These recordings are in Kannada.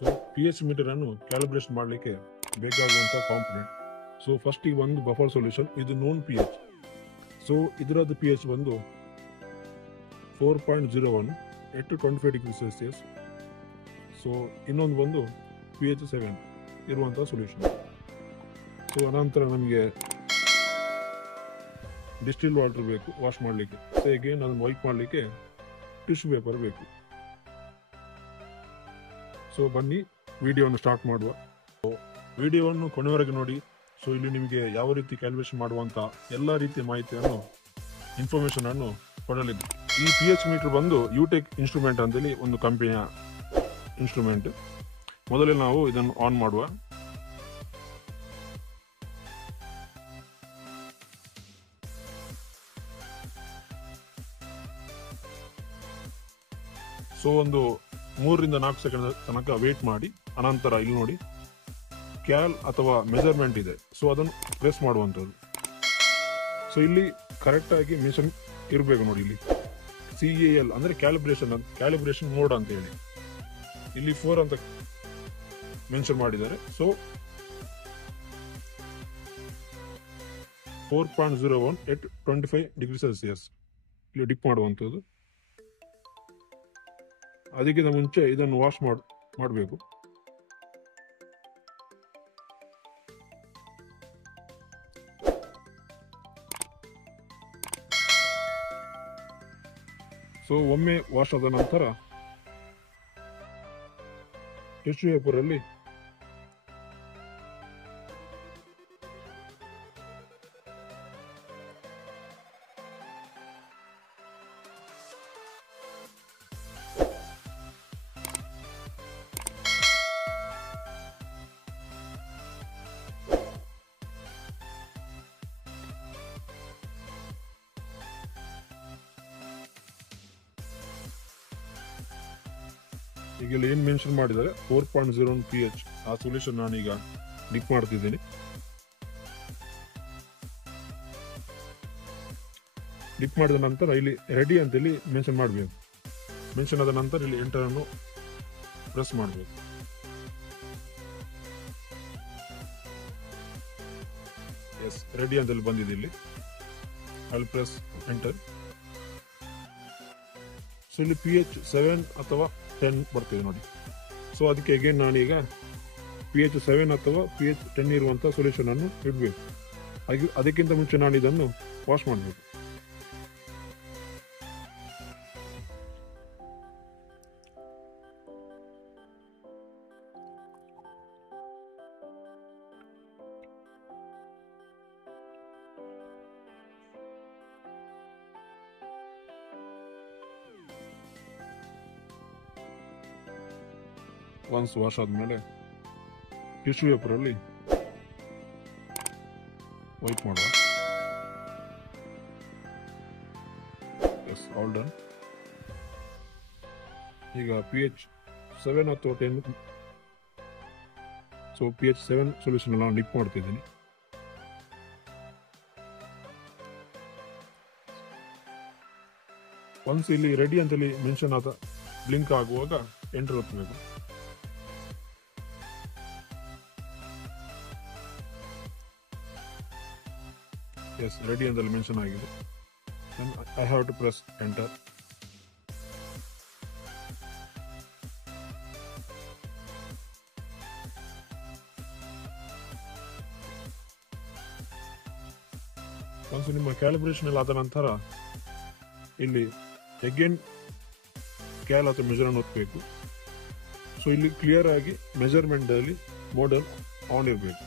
ಸೊ ಪಿ ಎಚ್ ಮೀಟರ್ ಅನ್ನು ಕ್ಯಾಲಿಬ್ರೇಷನ್ ಮಾಡಲಿಕ್ಕೆ ಬೇಕಾಗುವಂಥ ಕಾಂಪೊನೆಂಟ್. ಸೊ ಫಸ್ಟ್ ಈ ಒಂದು ಬಫರ್ ಸೊಲ್ಯೂಷನ್, ಇದು ನೋನ್ ಪಿ ಎಚ್. ಸೊ ಇದರದ್ದು ಪಿ ಎಚ್ ಬಂದು 4.01 at 25 ಡಿಗ್ರಿ ಸೆಲ್ಸಿಯಸ್. ಸೊ ಇನ್ನೊಂದು ಬಂದು ಪಿ ಎಚ್ 7 ಇರುವಂಥ ಸೊಲ್ಯೂಷನ್. ಸೊ ಅನಂತರ ನಮಗೆ ಡಿಸ್ಟಿಲ್ ವಾಟರ್ ಬೇಕು ವಾಶ್ ಮಾಡಲಿಕ್ಕೆ. ಸೊ ಅಗೇನ್ ಅದನ್ನು ವೈಪ್ ಮಾಡಲಿಕ್ಕೆ ಟಿಶ್ಯೂ ಪೇಪರ್ ಬೇಕು. ಸೊ ಬನ್ನಿ ವಿಡಿಯೋವನ್ನು ಸ್ಟಾರ್ಟ್ ಮಾಡುವ. ವಿಡಿಯೋವನ್ನು ಕೊನೆವರೆಗೆ ನೋಡಿ. ಸೊ ಇಲ್ಲಿ ನಿಮಗೆ ಯಾವ ರೀತಿ ಕ್ಯಾಲ್ಕುಲೇಷನ್ ಮಾಡುವಂತ ಎಲ್ಲ ರೀತಿಯ ಮಾಹಿತಿಯನ್ನು ಇನ್ಫಾರ್ಮೇಶನ್ ಅನ್ನು ಕೊಡಲಿದೆ. ಈ ಪಿ ಎಚ್ ಮೀಟರ್ ಬಂದು ಯುಟೆಕ್ ಇನ್ಸ್ಟ್ರೂಮೆಂಟ್ ಅಂತೇಳಿ ಒಂದು ಕಂಪನಿಯ ಇನ್ಸ್ಟ್ರೂಮೆಂಟ್. ಮೊದಲೇ ನಾವು ಇದನ್ನು ಆನ್ ಮಾಡುವ. ಸೊ ಒಂದು 3 ರಿಂದ 4 ಸೆಕೆಂಡ್ ತನಕ ವೇಟ್ ಮಾಡಿ. ಅನಂತರ ಇಲ್ಲಿ ನೋಡಿ ಕ್ಯಾಲ್ ಅಥವಾ ಮೆಜರ್ಮೆಂಟ್ ಇದೆ. ಸೊ ಅದನ್ನು ಪ್ರೆಸ್ ಮಾಡುವಂಥದ್ದು. ಸೊ ಇಲ್ಲಿ ಕರೆಕ್ಟ್ ಆಗಿ ಮೆನ್ಷನ್ ಇರಬೇಕು ನೋಡಿ. ಇಲ್ಲಿ CAL ಅಂದ್ರೆ ಕ್ಯಾಲಿಬ್ರೇಷನ್ ಮೋಡ್ ಅಂತ ಹೇಳಿ ಇಲ್ಲಿ 4 ಅಂತ ಮೆನ್ಷನ್ ಮಾಡಿದ್ದಾರೆ. ಸೊ 4.01 at 25 ಡಿಗ್ರಿ ಸೆಲ್ಸಿಯಸ್ ಇಲ್ಲಿ ಡಿಪ್ ಮಾಡುವಂಥದ್ದು. ಅದಕ್ಕಿಂತ ಮುಂಚೆ ಇದನ್ನು ವಾಶ್ ಮಾಡಬೇಕು. ಸೊ ಒಮ್ಮೆ ವಾಶ್ ಆದ ನಂತರ ಟಿಶ್ಯೂ ಪೇಪರ್ ಅಲ್ಲಿ ಈಗ ಏನ್ ಮೆನ್ಷನ್ ಮಾಡಿದ್ದಾರೆ 4.01 pH ಆ ಸೊಲ್ಯೂಷನ್ ನಾನೀಗ ಡಿಪ್ ಮಾಡ್ತಿದ್ದೀನಿ. ಡಿಪ್ ಮಾಡಿದ ನಂತರ ಇಲ್ಲಿ ರೆಡಿ ಅಂತ ಇಲ್ಲಿ ಮೆನ್ಷನ್ ಮಾಡಬೇಕು. ಮೆನ್ಷನ್ ಆದ ನಂತರ ಇಲ್ಲಿ ಎಂಟರ್ ಅನ್ನು ಪ್ರೆಸ್ ಮಾಡಬೇಕು. ಎಸ್, ರೆಡಿ ಅಂತ ಇಲ್ಲಿ ಬಂದಿದೆ. ಇಲ್ಲಿ ಅಲ್ಲಿ ಪ್ರೆಸ್ ಎಂಟರ್. ಸೊ ಇಲ್ಲಿ pH 7 ಅಥವಾ 10 ಬರ್ತದೆ ನೋಡಿ. ಸೊ ಅದಕ್ಕೆ ಅಗೇನ್ ನಾನೀಗ pH 7 ಅಥವಾ pH 10 ಇರುವಂತಹ ಸೊಲ್ಯೂಷನ್ ಅನ್ನು ಇಡಬೇಕು. ಅದಕ್ಕಿಂತ ಮುಂಚೆ ನಾನು ಇದನ್ನು ವಾಶ್ ಮಾಡಬೇಕು. ಒನ್ಸ್ ವಾಶ್ ಆದ್ಮೇಲೆ ಟಿಶ್ಯೂ ಪೇಪರ್ ಅಲ್ಲಿ ವೈಪ್ ಮಾಡುವ. Yes, all done. ಈಗ pH 7 ಅಥವಾ 10. ಸೊ pH 7 ಸೊಲ್ಯೂಷನ್ ನಾನು ಡಿಪ್ ಮಾಡ್ತಿದ್ದೀನಿ. ಒನ್ಸ್ ಇಲ್ಲಿ ರೆಡಿ ಅಂತೇಳಿ ಮೆನ್ಷನ್ ಆದ ಬ್ಲಿಂಕ್ ಆಗುವಾಗ ಎಂಟರ್ ಒತ್ತಬೇಕು. ಎಸ್, ರೆಡಿ ಅಂತಲ್ಲಿ ಮೆನ್ಷನ್ ಆಗಿದೆ. I have to press enter. ಒಂದು ನಿಮ್ಮ ಕ್ಯಾಲಿಬ್ರೇಷನ್ ಎಲ್ಲ ಆದ ನಂತರ ಇಲ್ಲಿ ಅಗೇನ್ ಕ್ಯಾಲ್ ಅಥವಾ ಮೆಜರ್ ಅನ್ನು ಒತ್ತಬೇಕು. ಸೊ ಇಲ್ಲಿ ಕ್ಲಿಯರ್ ಆಗಿ ಮೆಜರ್ಮೆಂಟ್ ಅಲ್ಲಿ ಮೋಡಲ್ ಆನ್ ಇರಬೇಕು.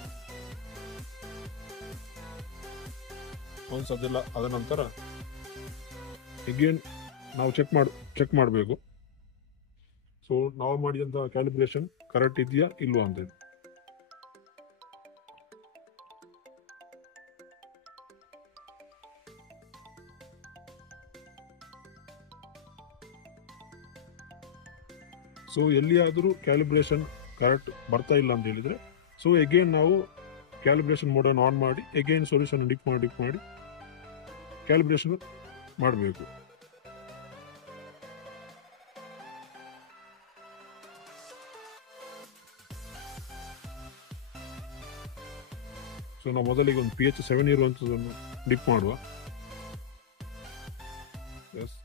ಒನ್ಸ್ ಅದೆಲ್ಲ ಆದ ನಂತರ ಅಗೇನ್ ನಾವು ಚೆಕ್ ಮಾಡಬೇಕು. ಸೊ ನಾವು ಮಾಡಿದಂತಹ ಕ್ಯಾಲಿಬ್ರೇಷನ್ ಕರೆಕ್ಟ್ ಇದೆಯಾ ಇಲ್ವಾ ಅಂತ. ಸೊ ಎಲ್ಲಿಯಾದರೂ ಕ್ಯಾಲಿಬ್ರೇಷನ್ ಕರೆಕ್ಟ್ ಬರ್ತಾ ಇಲ್ಲ ಅಂತ ಹೇಳಿದ್ರೆ ಸೊ ಅಗೇನ್ ನಾವು ಕ್ಯಾಲಿಬ್ರೇಷನ್ ಮೋಡನ್ನು ಆನ್ ಮಾಡಿ ಅಗೇನ್ ಸೊಲ್ಯೂಷನ್ ಡಿಪ್ ಮಾಡಿ ಕ್ಯಾಲಿಬ್ರೇಷನ್ ಮಾಡಬೇಕು. ಸೊ ನಾವು ಮೊದಲಿಗೆ ಒಂದು pH 7 ಇರುವಂಥದ್ದನ್ನು ಡಿಪ್ ಮಾಡುವ. ಎಸ್,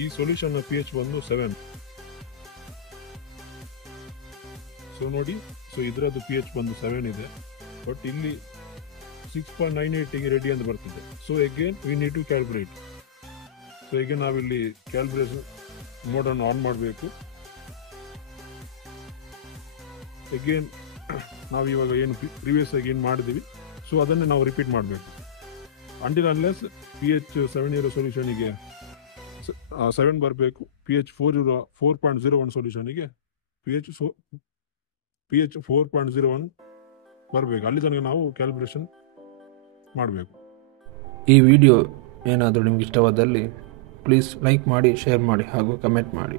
ಈ ಸೊಲ್ಯೂಷನ್ pH ಬಂದು 7. ಸೊ ನೋಡಿ, ಸೊ ಇದರದ್ದು pH ಬಂದು 7 ಇದೆ, ಬಟ್ ಇಲ್ಲಿ 6.98 ರೆಡಿ ಅಂತ ಬರ್ತದೆ. So again we need to calculate. So ಈಗ ನಾವಿಲ್ಲಿ ಕ್ಯಾಲ್ಕುಲೇಷನ್ ಮೋಡನ್ನು ಆನ್ ಮಾಡಬೇಕು. ಅಗೇನ್ ನಾವು ಇವಾಗ ಏನು ಪ್ರಿವಿಯಸ್ ಆಗಿ ಏನು ಮಾಡಿದ್ದೀವಿ ಸೊ ಅದನ್ನೇ ನಾವು ರಿಪೀಟ್ ಮಾಡಬೇಕು. ಅಂಟಿಲ್ ಅನ್ಲೆಸ್ pH 7 ಇರೋ ಸೊಲ್ಯೂಷನಿಗೆ 7 ಬರಬೇಕು. pH 4.01 ಸೊಲ್ಯೂಷನಿಗೆ pH 4.01 ಬರಬೇಕು. ಅಲ್ಲಿ ತನಕ ನಾವು ಕ್ಯಾಲ್ಕುಲೇಷನ್ ಮಾಡಬೇಕು. ಈ ವಿಡಿಯೋ ಏನಾದರೂ ನಿಮ್ಗೆ ಇಷ್ಟವಾದಲ್ಲಿ ಪ್ಲೀಸ್ ಲೈಕ್ ಮಾಡಿ, ಶೇರ್ ಮಾಡಿ ಹಾಗೂ ಕಮೆಂಟ್ ಮಾಡಿ.